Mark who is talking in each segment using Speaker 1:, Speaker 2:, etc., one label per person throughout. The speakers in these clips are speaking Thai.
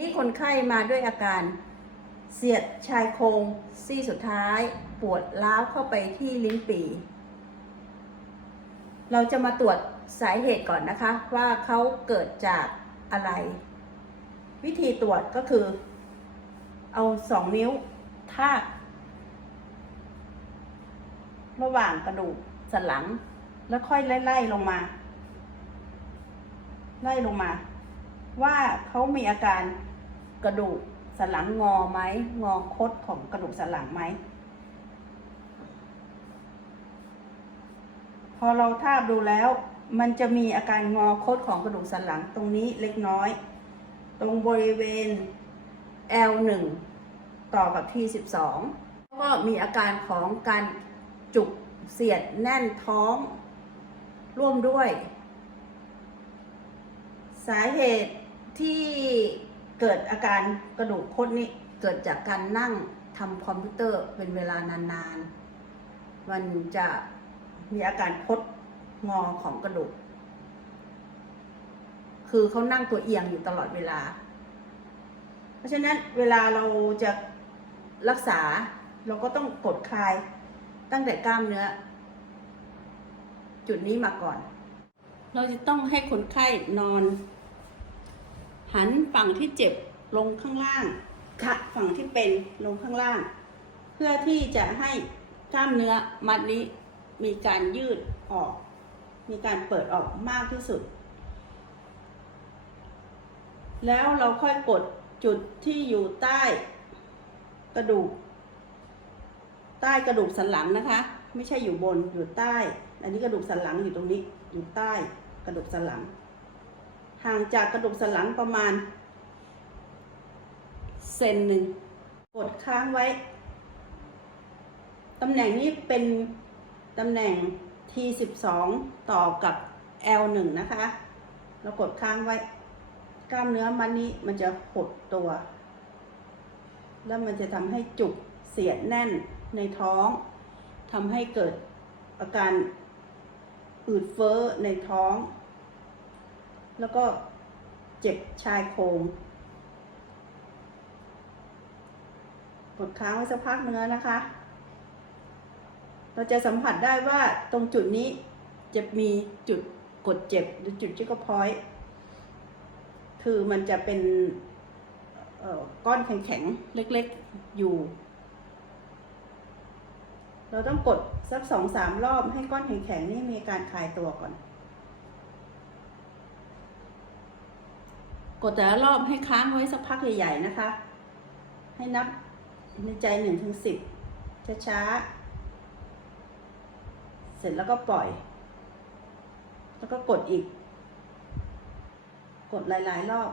Speaker 1: นี่คนไข้มาด้วยอาการเสียดชายโครงซี่สุดท้ายปวดร้าวเข้าไปที่ลิ้นปี่เราจะมาตรวจสาเหตุก่อนนะคะ ว่าเขาเกิดจากอะไร วิธีตรวจก็คือ เอาสองนิ้วทาบระหว่างกระดูกสันหลัง แล้วค่อยไล่ๆลงมา ไล่ลงมา ว่าเขามีอาการ กระดูกสันหลังงอไหมงอคดของกระดูกสันหลังไหมพอเราทาบดูแล้ว มันจะมีอาการงอคดของกระดูกสันหลังตรงนี้เล็กน้อย ตรงบริเวณ L1 ต่อกับ T12 ก็มีอาการของการจุกเสียดแน่นท้อง ร่วมด้วย สาเหตุที่ เกิดอาการกระดูกคดนี่เกิดจากการนั่งทำคอมพิวเตอร์เป็นเวลานานๆ มันจะมีอาการคดงอของกระดูก คือเขานั่งตัวเอียงอยู่ตลอดเวลา เพราะฉะนั้นเวลาเราจะรักษาเราก็ต้องกดคลายตั้งแต่กล้ามเนื้อ จุดนี้มาก่อน เราจะต้องให้คนไข้นอน หันฝั่งที่เจ็บลงข้างล่างค่ะฝั่งที่เป็นลงข้างล่าง เพื่อที่จะให้กล้ามเนื้อมัดนี้มีการยืดออก มีการเปิดออกมากที่สุด แล้วเราค่อยกดจุดที่อยู่ใต้กระดูก ใต้กระดูกสันหลังนะคะ ไม่ใช่อยู่บนอยู่ใต้ อันนี้กระดูกสันหลังอยู่ตรงนี้อยู่ใต้กระดูกสันหลัง ห่างจากกระดูกสันหลังประมาณเซนหนึ่งกดค้างไว้ ตำแหน่งนี้เป็นตำแหน่ง T12 ต่อกับ L1 นะคะ เรากดค้างไว้ กล้ามเนื้อมันนี้มันจะหดตัว แล้วมันจะทำให้จุกเสียดแน่นในท้องทำให้เกิดอาการอืดเฟ้อในท้อง แล้วก็เจ็บชายโครงกดค้างไว้สักพักเนื้อนะคะ เราจะสัมผัสได้ว่าตรงจุดนี้จะมีจุดกดเจ็บหรือจุดจิกพอยต์คือมันจะเป็นก้อนแข็งๆ เล็กๆ อยู่ เราต้องกดสักสองสามรอบให้ก้อนแข็งๆ นี่มีการคลายตัวก่อน กดแต่ละรอบให้ค้างไว้สักพักใหญ่ๆนะคะ ให้นับในใจหนึ่งถึงสิบช้าๆ เสร็จแล้วก็ปล่อย แล้วก็กดอีก กดหลายๆ รอบ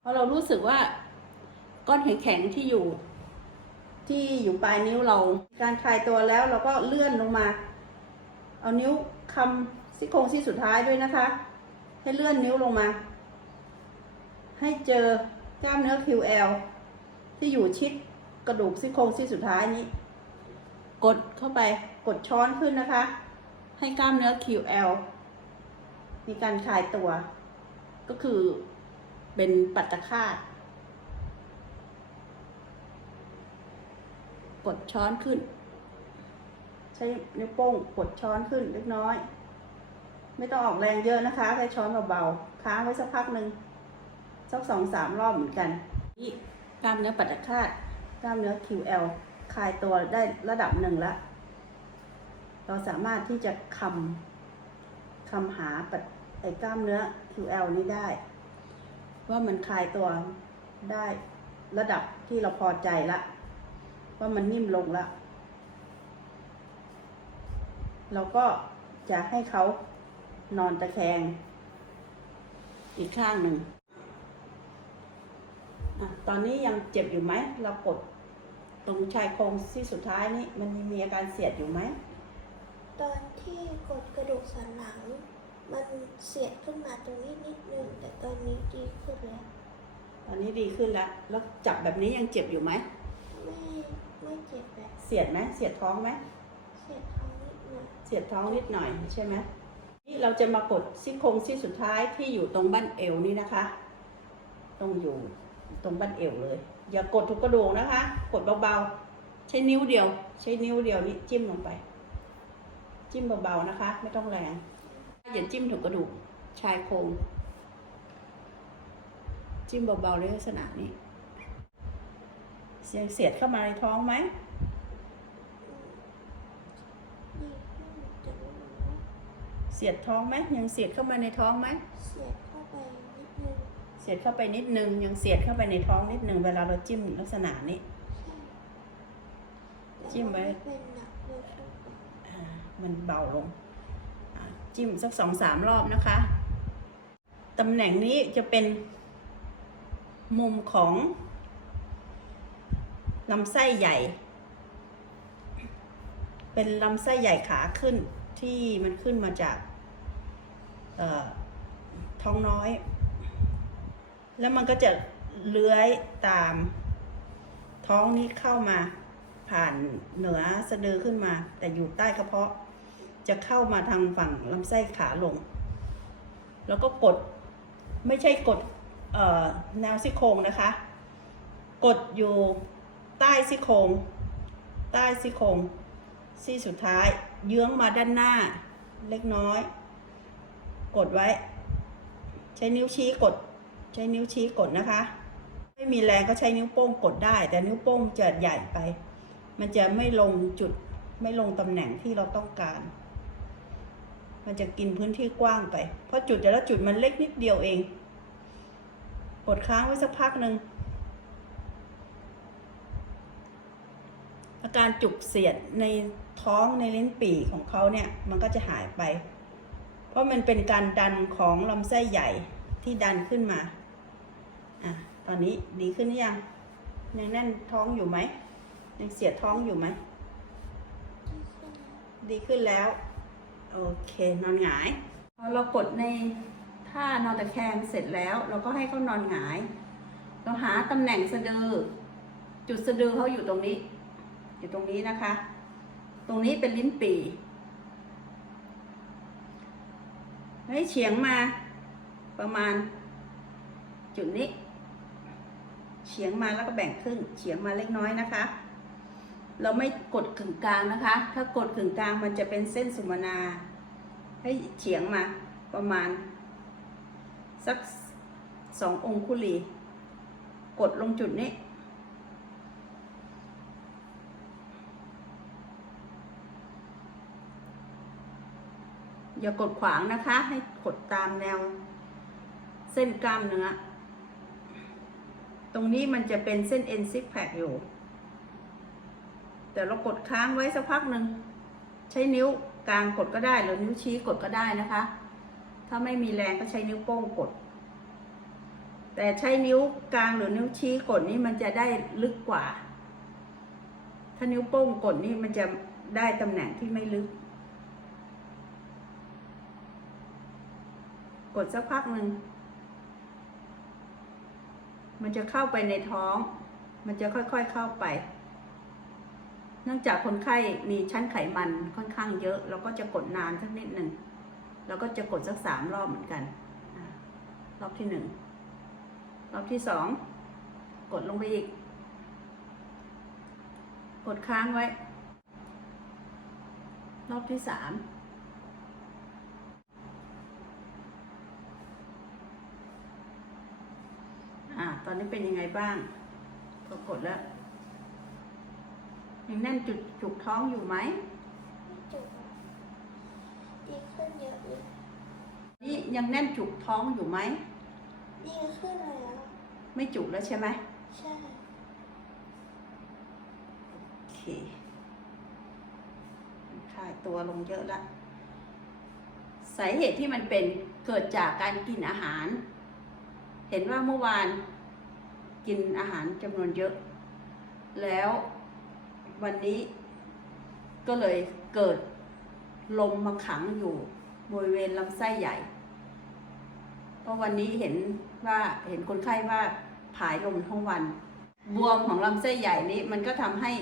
Speaker 1: เพราะเรารู้สึกว่าก้อนแข็งๆที่อยู่ ที่อยู่ปลายนิ้วเรา การคลายตัวแล้วเราก็เลื่อนลงมา เอานิ้วคำซี่โครงซี่สุดท้ายด้วยนะคะ ให้เลื่อนนิ้วลงมา ให้เจอกล้ามเนื้อ QL ที่อยู่ชิดกระดูกซี่โครงซี่สุดท้ายนี้ กดเข้าไปกดช้อนขึ้นนะคะ ให้กล้ามเนื้อ QL มีการคลายตัว ก็คือเป็นปัตตคาตกดช้อนขึ้น ใช้นิ้วโป้งกดช้อนขึ้นเล็กน้อย ไม่ต้องออกแรงเยอะนะคะ ใช้ช้อนเบาๆค้างไว้สักพักหนึ่ง สักสองสามรอบเหมือนกันนี่กล้ามเนื้อปัตตคาตกล้ามเนื้อ QL คลายตัวได้ระดับหนึ่งแล้วเราสามารถที่จะคำคำหาปัดไอ้กล้ามเนื้อ QL นี้ได้ ว่ามันคลายตัวได้ระดับที่เราพอใจละ ว่ามันนิ่มลงล้วเราก็จะให้เขานอนตะแคงอีกข้างหนึ่ง ตอนนี้ยังเจ็บอยู่ไหม เรากดตรงชายโครงที่สุดท้ายนี้มันมีอาการเสียดอยู่ไหม
Speaker 2: ตอนที่กดกระดูกสันหลัง มันเสียดขึ้นมาตรงนี้นิดนึงแต่ตอนนี้ดีขึ้นแล้ว
Speaker 1: ตอนนี้ดีขึ้นแล้ว แล้วจับแบบนี้ยังเจ็บอยู่ไหม
Speaker 2: ไม่ไม่เจ็บแล้ว
Speaker 1: เสียดไหมเสียดท้องไหม
Speaker 2: เสียดท้องนิดหน่อย
Speaker 1: เสียดท้องนิดหน่อยใช่ไหมนี่เราจะมากดซี่โครงซี่สุดท้ายที่อยู่ตรงบั้นเอวนี่นะคะตรงอยู่ ตรงบั้นเอวเลย อย่ากดทุกกระดูกนะคะ กดเบาๆ ใช้นิ้วเดียว ใช้นิ้วเดียวนี้จิ้มลงไป จิ้มเบาๆนะคะ ไม่ต้องแรง อย่าจิ้มถูกกระดูกชายโครงจิ้มเบาๆในลักษณะนี้เสียเสียดเข้ามาในท้องไหมเสียดท้องไหมยังเสียดเข้ามาในท้องไหม
Speaker 2: เสียดเข้าไปนิดนึง
Speaker 1: เสียดเข้าไปนิดนึง ยังเสียดเข้าไปในท้องนิดนึง เวลาเราจิ้มลักษณะนี้ จิ้มไว้
Speaker 2: ว่าเป็นหนักเลยช่วงก่อน
Speaker 1: อ่ามันเบาลง จิ้มสักสองสามรอบนะคะ ตำแหน่งนี้จะเป็น มุมของลำไส้ใหญ่ เป็นลำไส้ใหญ่ขาขึ้นที่มันขึ้นมาจากท้องน้อย แล้วมันก็จะเลื้อยตาม ท้องนี้เข้ามา ผ่านเหนือสะดือขึ้นมา แต่อยู่ใต้กระเพาะ จะเข้ามาทางฝั่งลำไส้ขาลง แล้วก็กดไม่ใช่กดแนวซี่โครงนะคะ กดอยู่ใต้ซี่โครงใต้ซี่โครงซี่สุดท้าย เยื้องมาด้านหน้าเล็กน้อย กดไว้ ใช้นิ้วชี้กด ใช้นิ้วชี้กดนะคะ ไม่มีแรงก็ใช้นิ้วโป้งกดได้ แต่นิ้วโป้งจะใหญ่ไป มันจะไม่ลงจุดไม่ลงตำแหน่งที่เราต้องการ มันจะกินพื้นที่กว้างไป เพราะจุดแต่ละจุดมันเล็กนิดเดียวเอง กดค้างไว้สักพักหนึ่งอาการจุกเสียดในท้องในลิ้นปี่ของเขาเนี่ยมันก็จะหายไป เพราะมันเป็นการดันของลำไส้ใหญ่ที่ดันขึ้นมา อะตอนนี้ดีขึ้นหรือยังยังแน่นท้องอยู่ไหมยังเสียดท้องอยู่ไหม
Speaker 2: ดีขึ้นแล้ว
Speaker 1: โอเคนอนหงายพอเรากดในท่านอนตะแคงเสร็จแล้ว เราก็ให้เขานอนหงาย เราหาตำแหน่งสะดือ จุดสะดือเขาอยู่ตรงนี้ อยู่ตรงนี้นะคะ ตรงนี้เป็นลิ้นปี่ ให้เฉียงมาประมาณจุดนี้ เฉียงมาแล้วก็แบ่งครึ่งเฉียงมาเล็กน้อยนะคะ เราไม่กดกึ่งกลางนะคะ ถ้ากดกึ่งกลางมันจะเป็นเส้นสุมาณาให้เฉียงมาประมาณ สักสององคุลี กดลงจุดนี้อย่ากดขวางนะคะ ให้กดตามแนว เส้นกล้ามเนื้อ รงนี้มันจะเป็นเส้นเอ็นซิกแพคอยู่ แต่เรากดค้างไว้สักพักหนึ่ง ใช้นิ้วกลางกดก็ได้ หรือนิ้วชี้กดก็ได้นะคะ ถ้าไม่มีแรงก็ใช้นิ้วโป้งกด แต่ใช้นิ้วกลางหรือนิ้วชี้กดนี่มันจะได้ลึกกว่า ถ้านิ้วโป้งกดนี่มันจะได้ตำแหน่งที่ไม่ลึก กดสักพักหนึ่ง มันจะเข้าไปในท้อง มันจะค่อยๆเข้าไป เนื่องจากคนไข้มีชั้นไขมันค่อนข้างเยอะ เราก็จะกดนานสักนิดหนึ่งเราก็จะกดสักสามรอบเหมือนกัน รอบที่หนึ่ง รอบที่สอง กดลงไปอีก กดค้างไว้ รอบที่สาม อ่าตอนนี้เป็นยังไงบ้างพอกดแล้วยังแน่นจุดจุกท้องอยู่ไหม
Speaker 2: ไม่จุกอะดีขึ้นเยอะเลย
Speaker 1: นี่ยังแน่นจุกท้องอยู่ไหม
Speaker 2: ดีขึ้นแล้ว
Speaker 1: ไม่จุกแล้วใช่ไหม
Speaker 2: ใช่
Speaker 1: โอเคคลายตัวลงเยอะละสาเหตุที่มันเป็นเกิดจากการกินอาหาร เห็นว่าเมื่อวาน กินอาหารจำนวนเยอะ แล้ววันนี้ก็เลยเกิดลมมาขังอยู่บริเวณลำไส้ใหญ่ เพราะวันนี้เห็นว่าเห็นคนไข้ว่าผายลมทั้งวัน บวมของลำไส้ใหญ่นี้มันก็ทำให้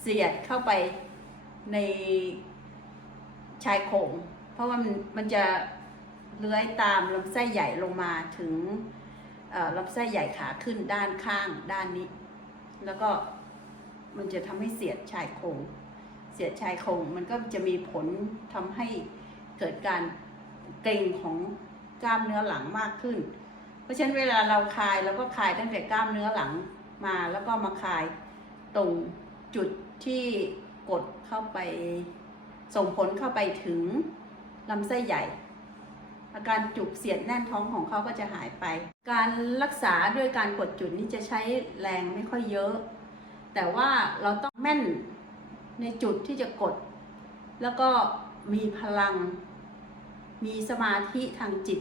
Speaker 1: เสียดเข้าไปในชายโครงเพราะว่ามันมันจะเลื้อยตามลำไส้ใหญ่ลงมาถึง ลำไส้ใหญ่ขาขึ้นด้านข้างด้านนี้ แล้วก็มันจะทำให้เสียดชายโครงเสียดชายโครงมันก็จะมีผลทำให้เกิดการเกร็งของกล้ามเนื้อหลังมากขึ้น เพราะฉะนั้นเวลาเราคลายเราก็คลายตั้งแต่กล้ามเนื้อหลังมาแล้วก็มาคลายตรงจุดที่กดเข้าไปส่งผลเข้าไปถึงลำไส้ใหญ่ อาการจุกเสียดแน่นท้องของเขาก็จะหายไป การรักษาด้วยการกดจุดนี้จะใช้แรงไม่ค่อยเยอะ แต่ว่าเราต้องแม่นในจุดที่จะกด แล้วก็มีพลัง มีสมาธิทางจิต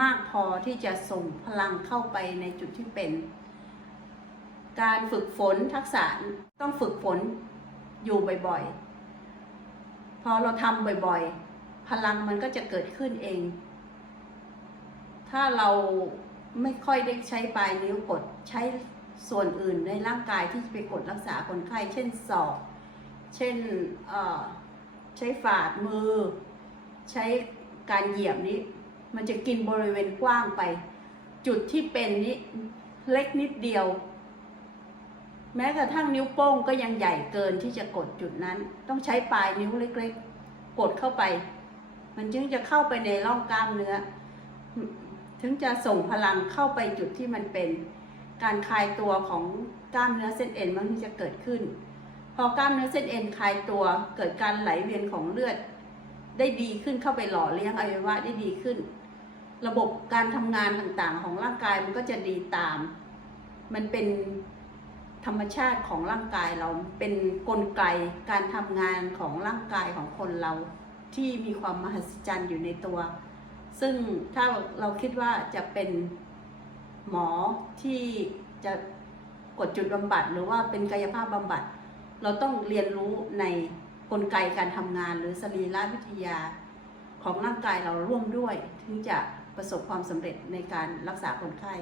Speaker 1: มากพอที่จะส่งพลังเข้าไปในจุดที่เป็น การฝึกฝนทักษะต้องฝึกฝนอยู่บ่อยๆ พอเราทำบ่อยๆ พลังมันก็จะเกิดขึ้นเอง ถ้าเราไม่ค่อยได้ใช้ปลายนิ้วกดใช้ส่วนอื่นในร่างกายที่ไปกดรักษาคนไข้ เช่นศอก เช่นใช้ฝ่ามือ ใช้การเหยียบนี้ มันจะกินบริเวณกว้างไป จุดที่เป็นนี้เล็กนิดเดียว แม้กระทั่งนิ้วโป้งก็ยังใหญ่เกินที่จะกดจุดนั้น ต้องใช้ปลายนิ้วเล็ก ๆ กดเข้าไป มันจึงจะเข้าไปในร่องกล้ามเนื้อ ถึงจะส่งพลังเข้าไปจุดที่มันเป็น การคลายตัวของกล้ามเนื้อเส้นเอ็นมันจะเกิดขึ้น พอกล้ามเนื้อเส้นเอ็นคลายตัวเกิดการไหลเวียนของเลือด ได้ดีขึ้นเข้าไปหล่อเลี้ยงอวัยวะได้ดีขึ้น ระบบการทำงานต่างๆ ของร่างกายมันก็จะดีตาม มันเป็นธรรมชาติของร่างกายเราเป็นนกลไกการทำงานของร่างกายของคนเรา ที่มีความมหัศจรรย์อยู่ในตัว ซึ่งถ้าเราคิดว่าจะเป็นหมอที่จะกดจุดบำบัด หรือว่าเป็นกายภาพบำบัด เราต้องเรียนรู้ในกลไกการทำงาน หรือสรีรวิทยาของร่างกายเราร่วมด้วย ถึงจะประสบความสำเร็จในการรักษาคนไข้